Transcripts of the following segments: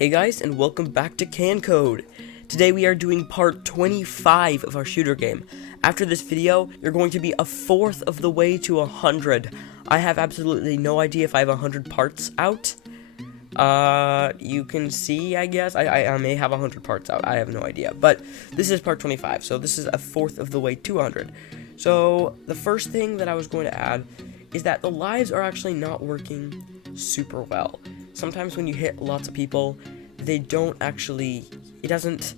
Hey guys, and welcome back to CanCode. Today we are doing part 25 of our shooter game. After this video, you're going to be a fourth of the way to 100. I have absolutely no idea if I have 100 parts out. You can see, I guess. I may have 100 parts out. I have no idea. But this is part 25, so this is a fourth of the way to 100. So the first thing that I was going to add is that the lives are actually not working super well. Sometimes when you hit lots of people, it doesn't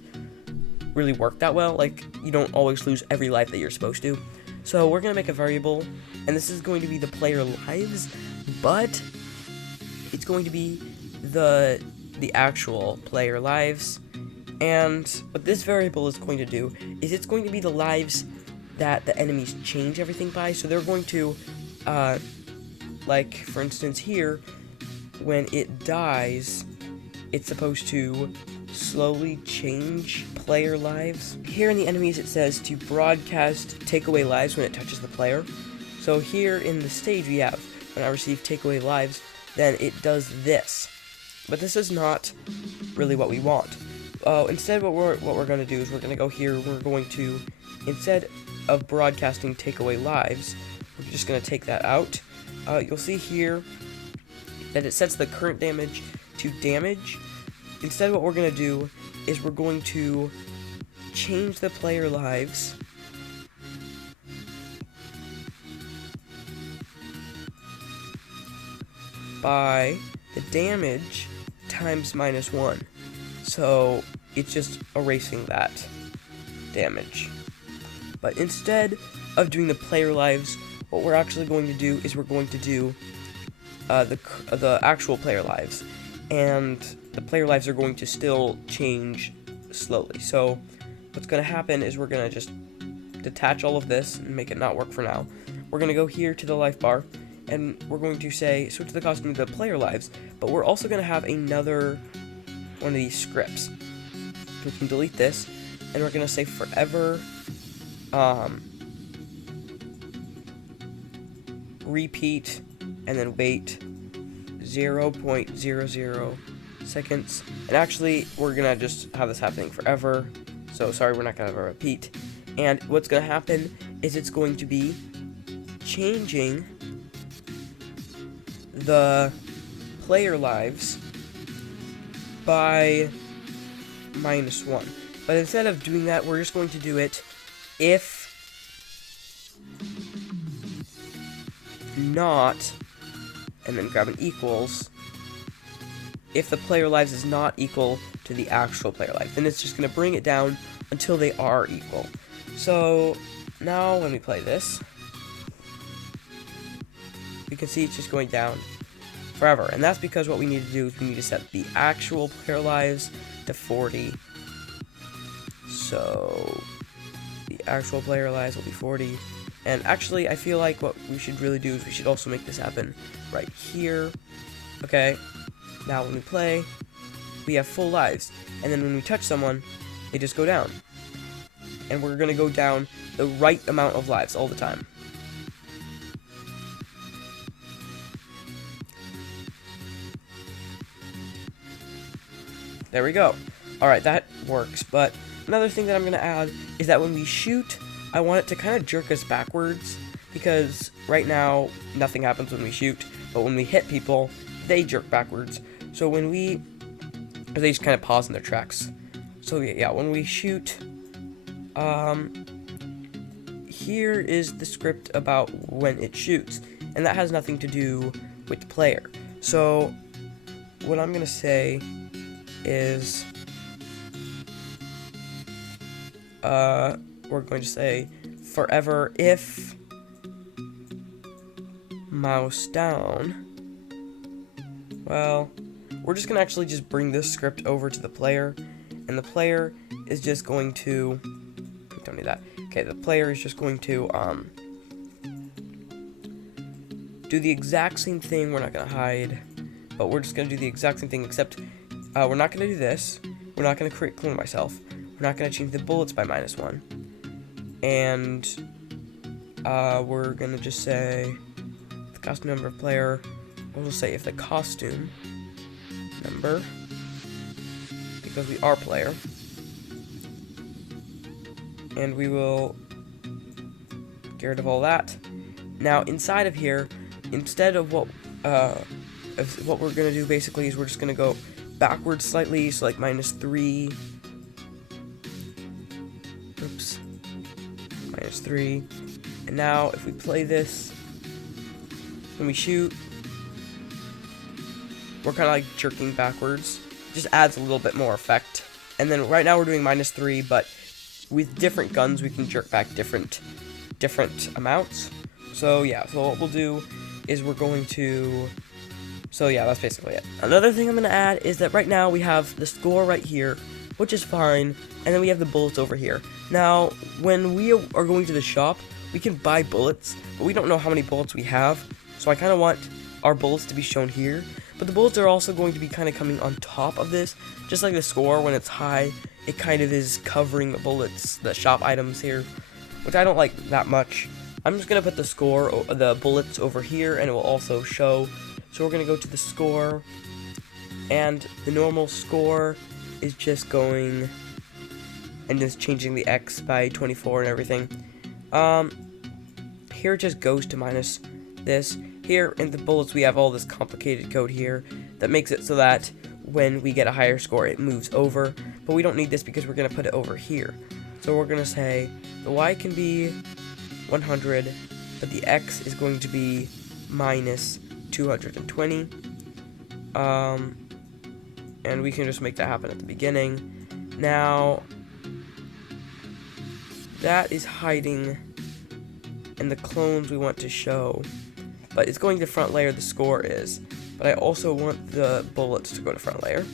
really work that well. Like, you don't always lose every life that you're supposed to. So we're going to make a variable, and this is going to be the player lives, but it's going to be the actual player lives. And what this variable is going to do is it's going to be the lives that the enemies change everything by. So they're going to, like, for instance here, when it dies, it's supposed to slowly change player lives. Here in the enemies it says to broadcast take away lives when it touches the player. So here in the stage we have, when I receive take away lives, then it does this. But this is not really what we want. Instead what we're going to do is we're going to go here, we're going to, instead of broadcasting take away lives, we're just going to take that out. You'll see here that it sets the current damage to damage. Instead, what we're going to do is we're going to change the player lives by the damage times -1. So it's just erasing that damage. But instead of doing the player lives, what we're actually going to do is we're going to do the actual player lives, and the player lives are going to still change slowly. So what's going to happen is we're going to just detach all of this and make it not work for now. We're going to go here to the life bar, and we're going to say switch the costume to the player lives, but we're also going to have another one of these scripts. We can delete this, and we're going to say forever repeat, and then wait 0.00 seconds. And actually, we're gonna just have this happening forever. So sorry, we're not gonna have a repeat. And what's gonna happen is it's going to be changing the player lives by -1. But instead of doing that, we're just going to do it if not, and then grab an equals. If the player lives is not equal to the actual player life, then it's just going to bring it down until they are equal. So now when we play this, you can see it's just going down forever. And that's because what we need to do is we need to set the actual player lives to 40. So the actual player lives will be 40. And actually, I feel like what we should really do is we should also make this happen right here. Okay, now when we play, we have full lives. And then when we touch someone, they just go down. And we're going to go down the right amount of lives all the time. There we go. Alright, that works. But another thing that I'm going to add is that when we shoot, I want it to kind of jerk us backwards, because right now nothing happens when we shoot, but when we hit people, they jerk backwards. So when they just kind of pause in their tracks. So yeah, when we shoot, here is the script about when it shoots, and that has nothing to do with the player. So what I'm gonna say is, we're going to say forever if mouse down. Well, we're just going to actually just bring this script over to the player, and the player is just going to, don't need that. Okay, the player is just going to do the exact same thing. We're not going to hide, but we're just going to do the exact same thing, except we're not going to do this. We're not going to clone myself. We're not going to change the bullets by -1. And we're going to just say the costume number of player. We'll just say if the costume number because we are player. And we will get rid of all that. Now inside of here, instead of what we're gonna do basically is we're just gonna go backwards slightly, so like -3. Oops. -3. And now if we play this, when we shoot, we're kind of like jerking backwards. Just adds a little bit more effect. And then right now we're doing -3, but with different guns we can jerk back different amounts. So yeah, so what we'll do is we're going to, so yeah, that's basically it. Another thing I'm going to add is that right now we have the score right here, which is fine, and then we have the bullets over here. Now, when we are going to the shop, we can buy bullets, but we don't know how many bullets we have, so I kind of want our bullets to be shown here. But the bullets are also going to be kind of coming on top of this, just like the score. When it's high, it kind of is covering the bullets, the shop items here, which I don't like that much. I'm just going to put the score, the bullets over here, and it will also show. So we're going to go to the score, and the normal score is just going, and just changing the X by 24 and everything. Here it just goes to minus this. Here in the bullets we have all this complicated code here that makes it so that when we get a higher score it moves over, but we don't need this because we're going to put it over here. So we're going to say the Y can be 100, but the X is going to be minus 220. And we can just make that happen at the beginning. Now, that is hiding in the clones we want to show, but it's going to front layer, the score is, but I also want the bullets to go to front layer.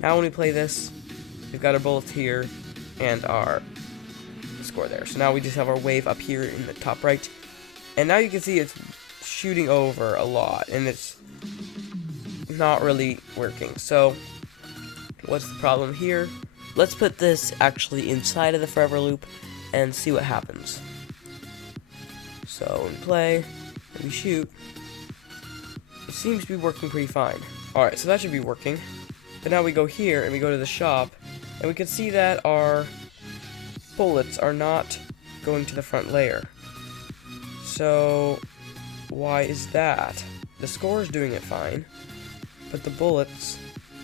Now when we play this, we've got our bullets here, and our score there. So now we just have our wave up here in the top right, and now you can see it's shooting over a lot, and it's not really working. So what's the problem here? Let's put this actually inside of the forever loop and see what happens. So when we play and we shoot, it seems to be working pretty fine. Alright, so that should be working. But now we go here and we go to the shop, and we can see that our bullets are not going to the front layer. So why is that? The score is doing it fine, but the bullets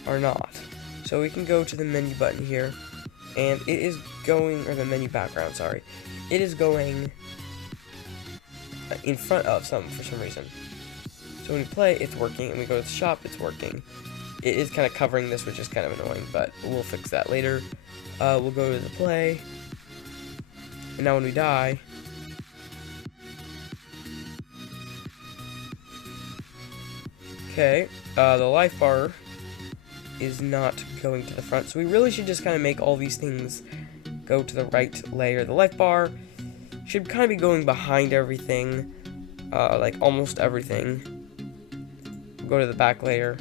are not. So we can go to the menu button here, and it is going, or the menu background, sorry. It is going in front of something for some reason. So when we play, it's working, and we go to the shop, it's working. It is kind of covering this, which is kind of annoying, but we'll fix that later. We'll go to the play, and now when we die, okay, the life bar is not going to the front, so we really should just kind of make all these things go to the right layer. The life bar should kind of be going behind everything, like almost everything. Go to the back layer,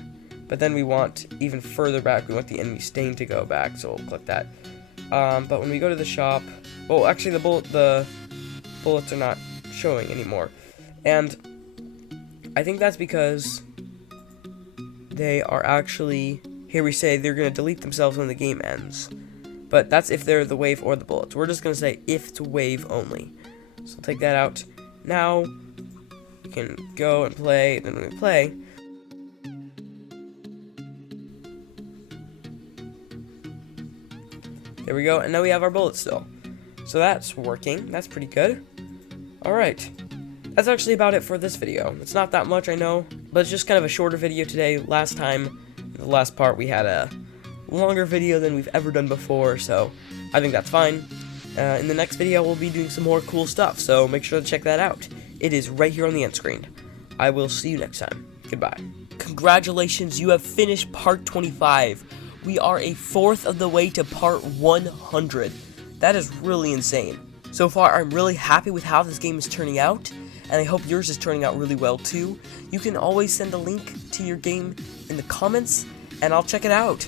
but then we want even further back, we want the enemy stain to go back, so we'll click that. But when we go to the shop, oh, actually the bullets are not showing anymore, and I think that's because they are actually, here we say they're going to delete themselves when the game ends, but that's if they're the wave or the bullets. We're just going to say if it's wave only, so we'll take that out. Now we can go and play, and then when we play, there we go, and now we have our bullets still. So that's working. That's pretty good. Alright. That's actually about it for this video. It's not that much, I know, but it's just kind of a shorter video today. Last time, the last part, we had a longer video than we've ever done before, so I think that's fine. In the next video, we'll be doing some more cool stuff, so make sure to check that out. It is right here on the end screen. I will see you next time. Goodbye. Congratulations, you have finished part 25. We are a fourth of the way to part 100. That is really insane. So far, I'm really happy with how this game is turning out, and I hope yours is turning out really well too. You can always send a link to your game in the comments, and I'll check it out.